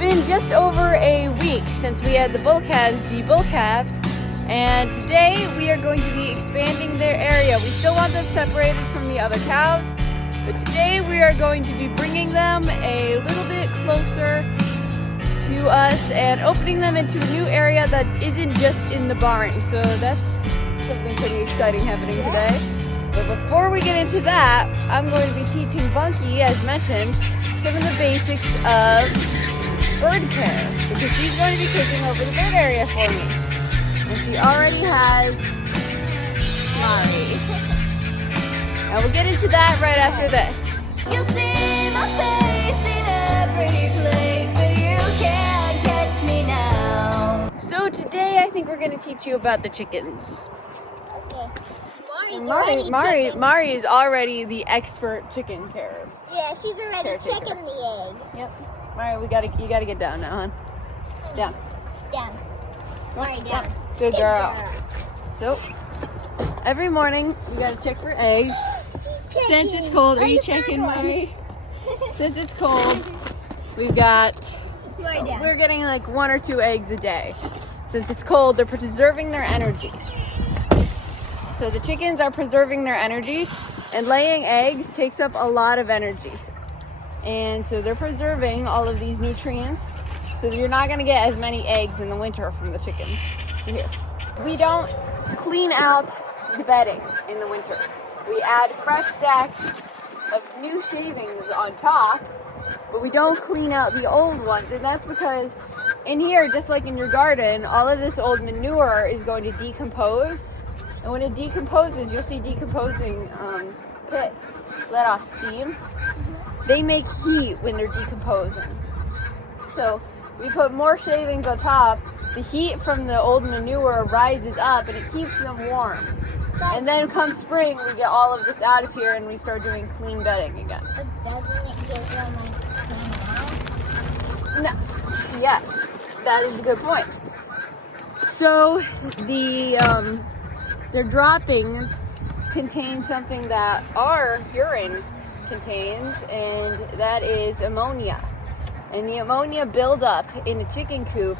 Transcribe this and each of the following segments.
been just over a week since we had the bull calves de-bull calved, and today we are going to be expanding their area. We still want them separated from the other cows, but today we are going to be bringing them a little bit closer to us and opening them into a new area that isn't just in the barn. So that's something pretty exciting happening today. But before we get into that, I'm going to be teaching Bunky, as mentioned, some of the basics of bird care, because she's going to be taking over the bird area for me. And she already has Mari. And we'll get into that right after this. You'll see my face in every place, but you can't catch me now. So today I think we're going to teach you about the chickens. Okay. Mari is already the expert chicken carer. Yeah, she's already checking the egg. Yep. Mari, you gotta get down now, hon. Down. Down. Mari, down. Good girl. So, every morning you gotta check for eggs. Since it's cold, are you checking, Mari? Since it's cold, we're getting like 1 or 2 eggs a day. Since it's cold, they're preserving their energy. So the chickens are preserving their energy, and laying eggs takes up a lot of energy. And so they're preserving all of these nutrients so that you're not going to get as many eggs in the winter from the chickens. Here. We don't clean out the bedding in the winter. We add fresh stacks of new shavings on top, but we don't clean out the old ones. And that's because in here, just like in your garden, all of this old manure is going to decompose. And when it decomposes, you'll see decomposing pits let off steam. They make heat when they're decomposing. So we put more shavings on top. The heat from the old manure rises up and it keeps them warm. And then come spring, we get all of this out of here and we start doing clean bedding again. But doesn't it give them like No. Yes, that is a good point. So their droppings contain something that our urine contains, and that is ammonia. And the ammonia buildup in a chicken coop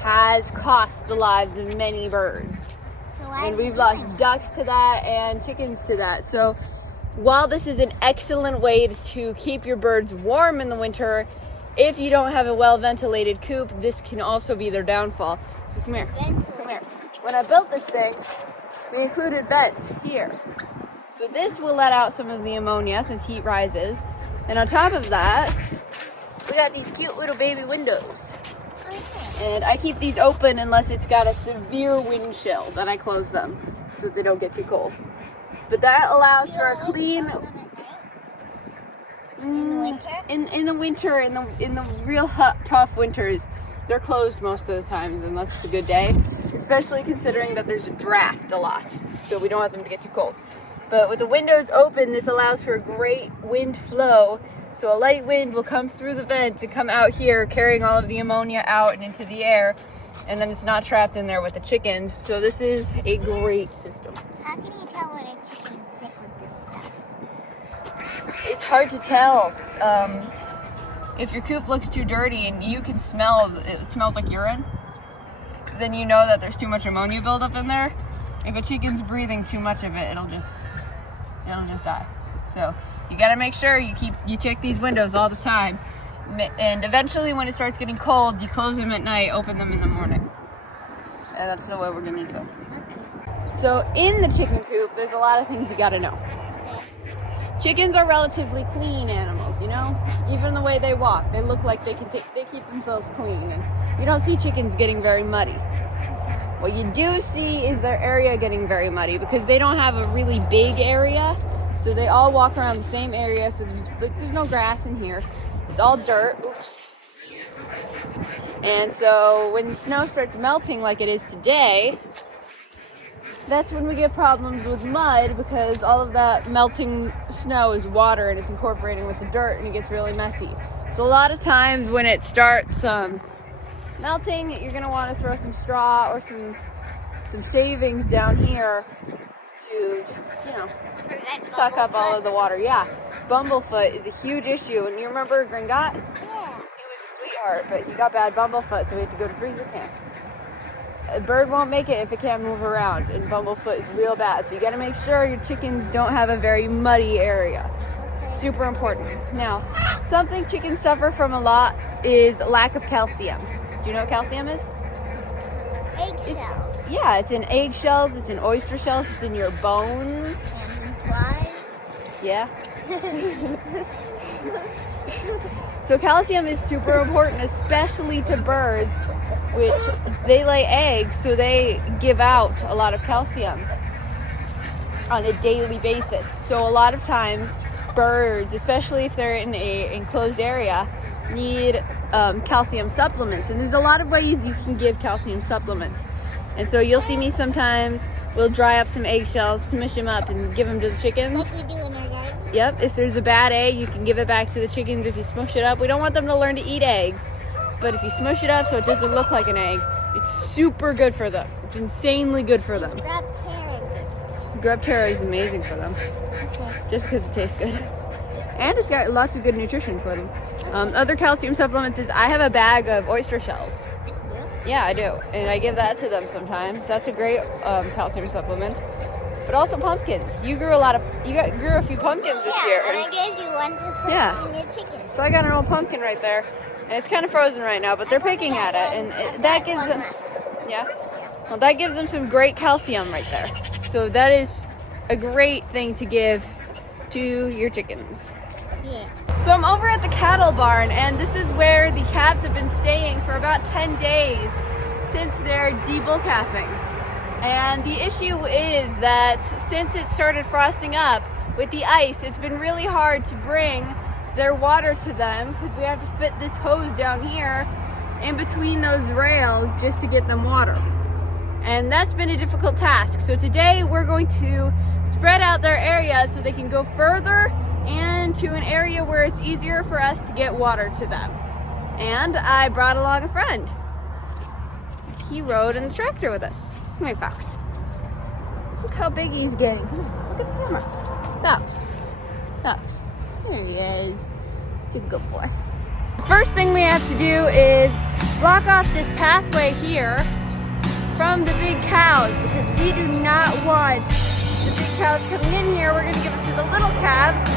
has cost the lives of many birds. And we've lost ducks to that and chickens to that. So while this is an excellent way to keep your birds warm in the winter, if you don't have a well-ventilated coop, this can also be their downfall. So come here. When I built this thing, we included vents here. So this will let out some of the ammonia since heat rises. And on top of that, we got these cute little baby windows. And I keep these open unless it's got a severe wind chill. Then I close them so they don't get too cold. But that allows for a clean... in the winter? In the winter, in the real tough winters, they're closed most of the times unless it's a good day. Especially considering that there's a draft a lot. So we don't want them to get too cold. But with the windows open, this allows for a great wind flow. So a light wind will come through the vents and come out here, carrying all of the ammonia out and into the air. And then it's not trapped in there with the chickens. So this is a great system. How can you tell when a chicken's sick with this stuff? It's hard to tell. If your coop looks too dirty and you can smell, it smells like urine, then you know that there's too much ammonia buildup in there. If a chicken's breathing too much of it, it'll just die. So you gotta make sure you check these windows all the time. And eventually when it starts getting cold, you close them at night, open them in the morning. And that's the way we're gonna do. So in the chicken coop, there's a lot of things you gotta know. Chickens are relatively clean animals, you know? Even the way they walk, they look like they keep themselves clean. And you don't see chickens getting very muddy. What you do see is their area getting very muddy because they don't have a really big area. So they all walk around the same area. So there's no grass in here. It's all dirt. Oops. And so when the snow starts melting like it is today, that's when we get problems with mud because all of that melting snow is water and it's incorporating with the dirt and it gets really messy. So a lot of times when it starts melting, you're going to want to throw some straw or some shavings down here to just, suck up all of the water. Yeah, bumblefoot is a huge issue. And you remember Gringot? Yeah. He was a part, but he got bad bumblefoot, so we had to go to freezer camp. A bird won't make it if it can't move around, and bumblefoot is real bad. So you gotta make sure your chickens don't have a very muddy area. Super important. Now, something chickens suffer from a lot is lack of calcium. Do you know what calcium is? Eggshells. Yeah, it's in eggshells, it's in oyster shells, it's in your bones. And flies. Yeah. So calcium is super important, especially to birds, which they lay eggs, so they give out a lot of calcium on a daily basis. So a lot of times birds, especially if they're in an enclosed area, need calcium supplements. And there's a lot of ways you can give calcium supplements. And so you'll see me sometimes, we'll dry up some eggshells, smush them up, and give them to the chickens. Like we do in our garden. Yep, if there's a bad egg, you can give it back to the chickens if you smush it up. We don't want them to learn to eat eggs, but if you smush it up so it doesn't look like an egg, it's super good for them. It's insanely good for them. Grub terra is amazing for them, Okay. just because it tastes good. And it's got lots of good nutrition for them. Other calcium supplements is I have a bag of oyster shells. Yeah, I do. And I give that to them sometimes. That's a great calcium supplement. But also pumpkins. You grew a few pumpkins this year. And I gave you one to put in your chicken. So I got an old pumpkin right there. And it's kind of frozen right now, but they're picking at it. And that gives them, well, that gives them some great calcium right there. So that is a great thing to give to your chickens. Yeah. So I'm over at the cattle barn, and this is where the calves have been staying for about 10 days since their debull calving. And the issue is that since it started frosting up with the ice, it's been really hard to bring their water to them because we have to fit this hose down here in between those rails just to get them water. And that's been a difficult task. So today we're going to spread out their area so they can go further and to an area where it's easier for us to get water to them. And I brought along a friend. He rode in the tractor with us. Come here, Fox. Look how big he's getting. Come on, look at the camera. Fox. Fox. There he is. He's a good boy. First thing we have to do is block off this pathway here from the big cows because we do not want the big cows coming in here. We're going to give it to the little calves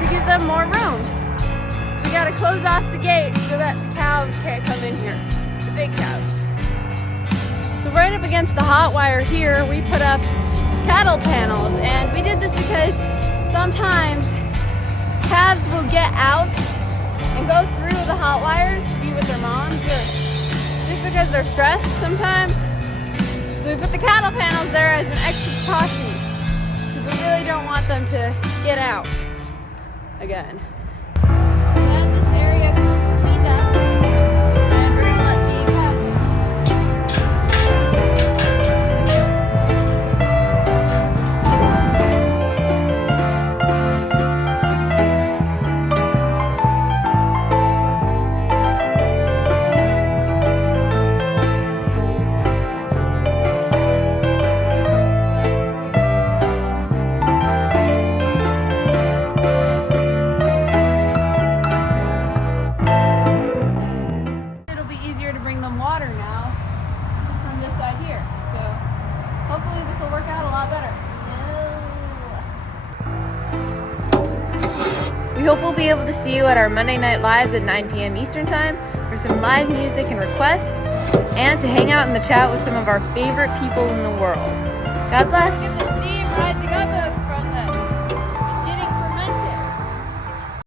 to give them more room. So we got to close off the gate so that the cows can't come in here, the big cows. So right up against the hot wire here, we put up cattle panels, and we did this because sometimes calves will get out and go through the hot wires to be with their moms, just because they're stressed sometimes. So we put the cattle panels there as an extra precaution because we really don't want them to get out again. We have this area cleaned up, and we're gonna let the We hope we'll be able to see you at our Monday Night Lives at 9 p.m. Eastern Time for some live music and requests, and to hang out in the chat with some of our favorite people in the world. God bless!